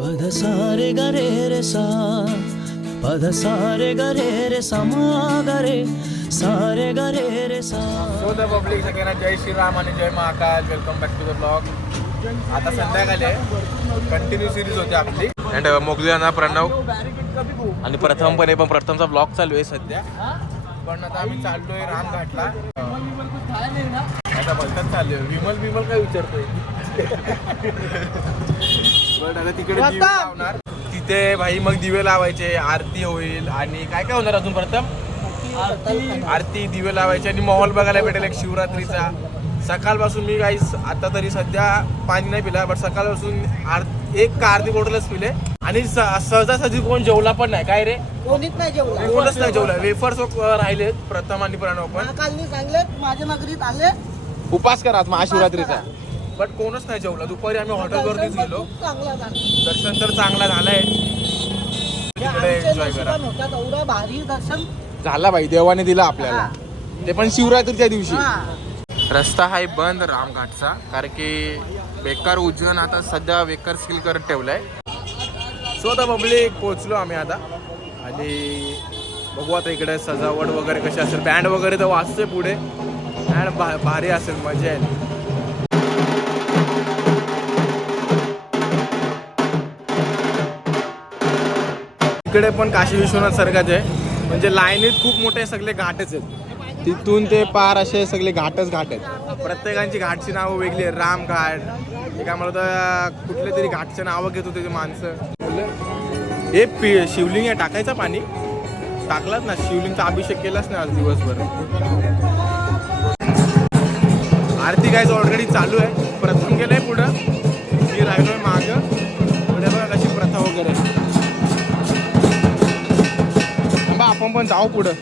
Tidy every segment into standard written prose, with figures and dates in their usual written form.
पद सारे गरे रे सा पद सारे गरे रे समा गरे सारे गरे रे सा. सो द पब्लिक सगळ्यांना जय श्रीराम आणि जय Mahakal. Welcome back to the blog. आता संध्याकाळी कंटिन्यू सिरीज होती आपली अँड मोगलियाना प्रणव आणि प्रथमचा ब्लॉग चालू आहे सध्या. पण आता आम्ही चाललोय रामघाटला. आता भलतच चाललोय. विमल काय विचारतोय. बट आता तिकडे दिवे लावणार. तिथे भाई मग दिवे लावायचे, आरती होईल आणि काय काय होणार अजून. प्रथम आरती, दिवे लावायचे आणि माहोल बघायला भेटेल एक शिवरात्रीचा. सकाळपासून मी काही आता तरी सध्या पाणी नाही पिला, बट सकाळपासून एक का अर्धी बॉटलच पिले. आणि सहजासहजी कोण जेवला पण नाही. काय रे, कोणीच नाही जेवला. कोणच नाही जेवला. वेफर्स राहिले प्रथम आणि प्रणव पण. कालनी सांगले माझ्या नगरीत आले उपास करा महाशिवरात्रीचा, बट कोणच नाही जेवला. दुपारी आम्ही हॉटेलवरतीच गेलो. दर्शन तर चांगला झालंय. तिकडे एन्जॉय करा. एवढा भारी दर्शन झाला भाई, देवाने दिला आपल्याला, ते पण शिवरात्रीच्या दिवशी. रस्ता आहे बंद रामघाटचा, कारण की बेकार उज्जैन आता सध्या बेकार स्किल करत ठेवलाय. सो आता पब्लिक पोहोचलो आम्ही आता. आणि बघू आता इकडे सजावट वगैरे कशी असेल. बँड वगैरे तर वाजतोय पुढे. बँड भारी असेल, मजा येईल. इकडे पण काशी विश्वनाथ सारखाच आहे. म्हणजे लाईनीत खूप मोठे सगळे घाटच आहेत. तिथून ते पार असे सगळे घाटच घाट आहेत. प्रत्येकांची घाटची नावं वेगळी आहेत. रामघाट, हे काय मला तर कुठले तरी घाटचे नावं घेत होते ते माणसं. हे शिवलिंग आहे, टाकायचं पाणी टाकलाच ना. शिवलिंगचा अभिषेक केलाच नाही आज दिवसभर. आरती काय ऑलरेडी चालू आहे. प्रथम गेलंय पुढं, मी राहिलोय मागं. पुढे बघा कशी प्रथा वगैरे. आपण पण जाऊ पुढं.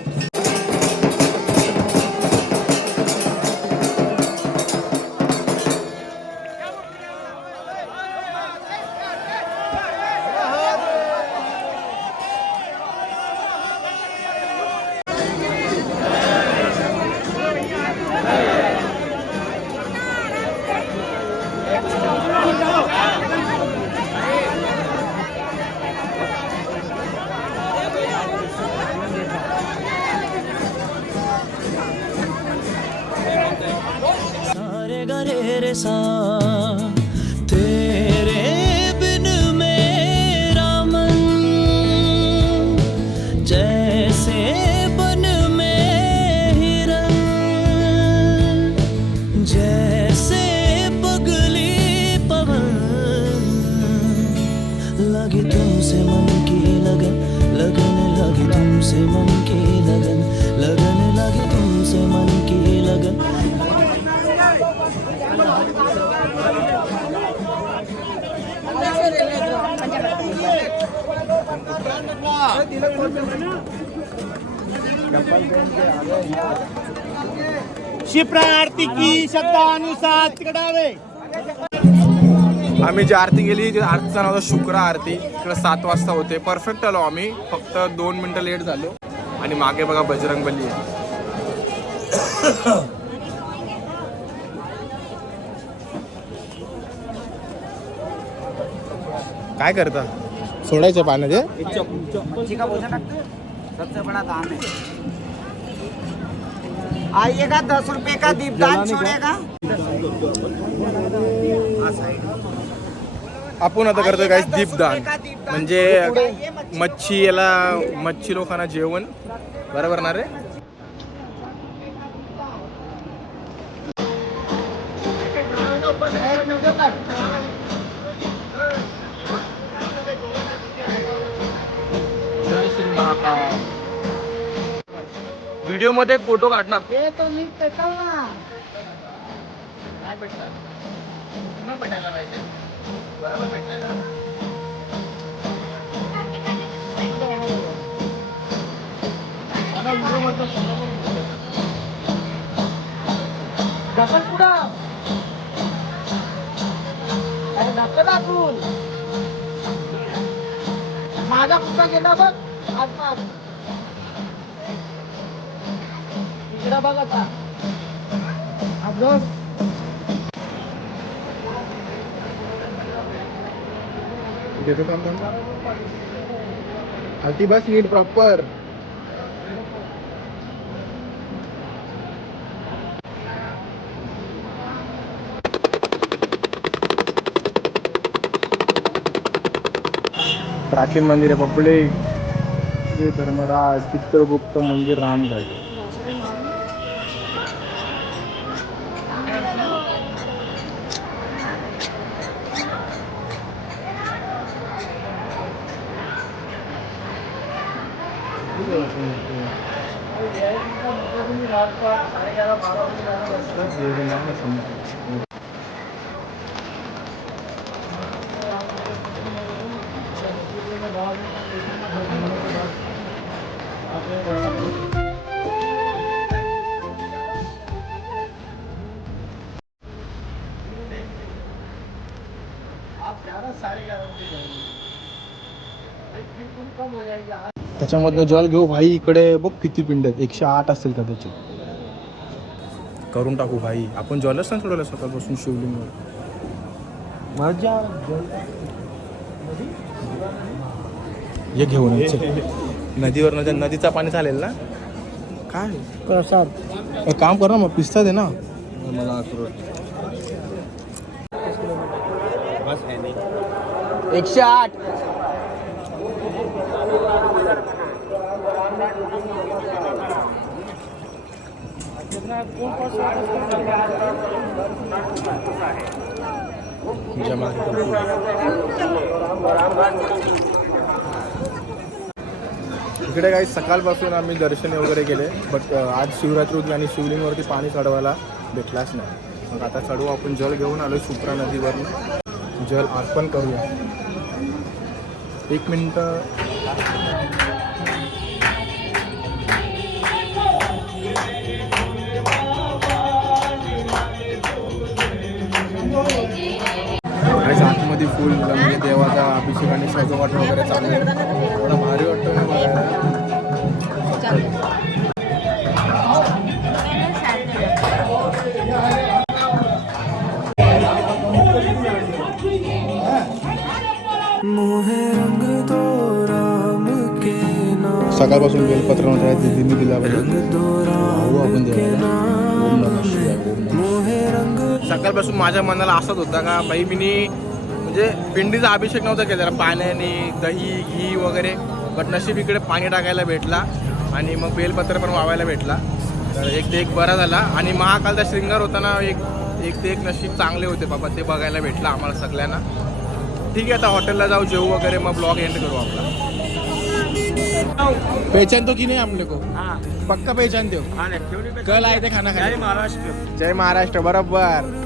गरे रे सा तेरे बिन मेरा मन जैसे बन में हिरन जैसे पगली पवन लगी तुमसे मन की लगन लगन लगी तुमसे मन की लगन लगन लगी तुमसे मन की लगन. शिप्रा आरती की शब्दानुसार तिकडावे. आम्ही जी आरती गेली, आरतीचं नाव शुक्र आरती. इकडे 7 वाजता होते. परफेक्ट आलो आम्ही. फक्त 2 मिनिटं लेट झालो. आणि मागे बघा बजरंगबली आहे. काय करता, सोडायचं पाण्याचे. मच्छी का बोझा टाकते, सबसे बड़ा दान है. आइएगा 10 रुपए का दीपदान छोड़ेगा. आपण आता करतोय काय दीपदान. म्हणजे मच्छी, याला मच्छी लोकांना जेवण. बरोबर ना रे. व्हिडिओ मध्ये फोटो काढणार. ये तो नीट पेटाल ना. काय भेटणार, पुन्हा भेटायला पाहिजे. बरोबर भेटणार ना. ढकल पुढं. अरे ढकल दाखवून. माझा कुठला गेला बघ आसपास. इकडं बघ आता. देतो काम खालती बस नीट प्रॉपर. प्राचीन मंदिर आहे पब्लिक. श्री धर्मराज चित्रगुप्त मंदिर रामगड. त्याच्यामधनं जल घेऊ भाई. इकडे बघ किती पिंड आहेत. 108 असतील का त्याचे. करून टाकू भाई. आपण जलच नाही सोडवलं सकाळपासून शिवलिंगवर. मजा हे घेऊन नदीवर नदीचा पाणी चालेल ना. काय काम कर ना मग. पिस्ता दे ना मला. 108. जमा इकडे काही सकाळपासून आम्ही दर्शन वगैरे केले. बट आज शिवरात्री होती आणि शिवलिंगवरती पाणी चढवायला भेटलाच नाही. मग आता चढवू. आपण जल घेऊन आलो सुप्रा नदीवरनं. जल अर्पण करूया. 1 मिनिट. आतमध्ये फुल म्हणजे देवाचा अभिषेक आणि सजावट वगैरे चालू आहे. थोडा भारी वाटतं ना बघायला. सकाळपासून बेलपत्र नव्हतं दिदीने दिला पाहिजे. आपण देवाला ओम नमः शिवाय, ओम नमः शिवाय. सकाळपासून माझ्या मनाला असंच होता का बाई मी म्हणजे पिंडीचा अभिषेक नव्हता केला त्याला पाण्याने दही घी वगैरे. बट नशीब इकडे पाणी टाकायला भेटला आणि मग बेलपत्र पण वावायला भेटला. तर एक ते एक बरा झाला. आणि महाकालचा शृंगार होता ना. एक ते एक नशीब चांगले होते बाबा. ते बघायला भेटलं आम्हाला सगळ्यांना. ठीक आहे आता हॉटेलला जाऊ जेवू वगैरे मग ब्लॉग एंड करू आपला. पहचान तो की नहीं आपले को. पक्का पहचान दो. कल आए थे खाना खाने. जय महाराष्ट्र बरोबर.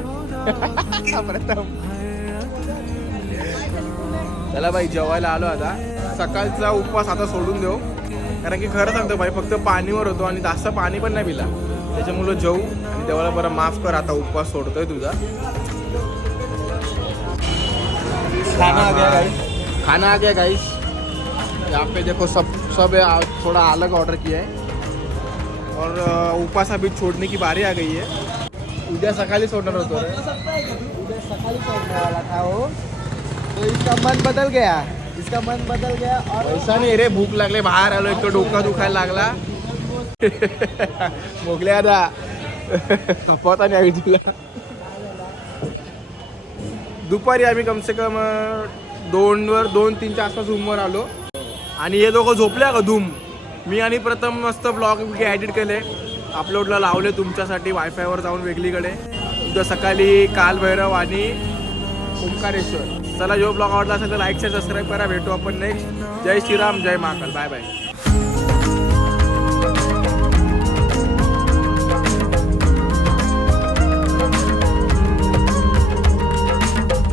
चला भाई जेवायला आलो आता. सकाळचा उपवास आता सोडून देऊ. कारण की खरं सांगतो भाई फक्त पाणीवर होतो आणि जास्त पाणी पण नाही पिला. त्याच्यामुळं जेवू आणि देवाला बरं माफ कर. आता उपवास सोडतोय तुझा. खाना आ गया गाइस. यहाँ पे देखो सब थोड़ा अलग ऑर्डर किया है. और उपवास अभी छोड़ने की बारी आ गई है. उद्या सकाळी सोडणार होतो. उद्या सकाळी सोडने वाला था वो. तो इसका मन बदल गया. और ऐसा नहीं रे. भूक लागले बाहेर आलो. एक तो डोका दुखायला लागला. मोगले आता पता नाही तुला. दुपारी आम्ही कमसे कम 2-3च्या आसपास रूमवर आलो. आणि हे दोघं झोपले का धूम. मी आणि प्रथम मस्त ब्लॉग एडिट केले अपलोडला लावले तुमच्यासाठी वायफायवर जाऊन वेगळीकडे. उद्या सकाळी कालभैरव आणि ओंकारेश्वर. चला जो ब्लॉग आवडला असेल तर लाईक शेअर सबस्क्राईब करा. भेटू आपण नेक्स्ट. जय श्रीराम जय महाकाल. Bye bye.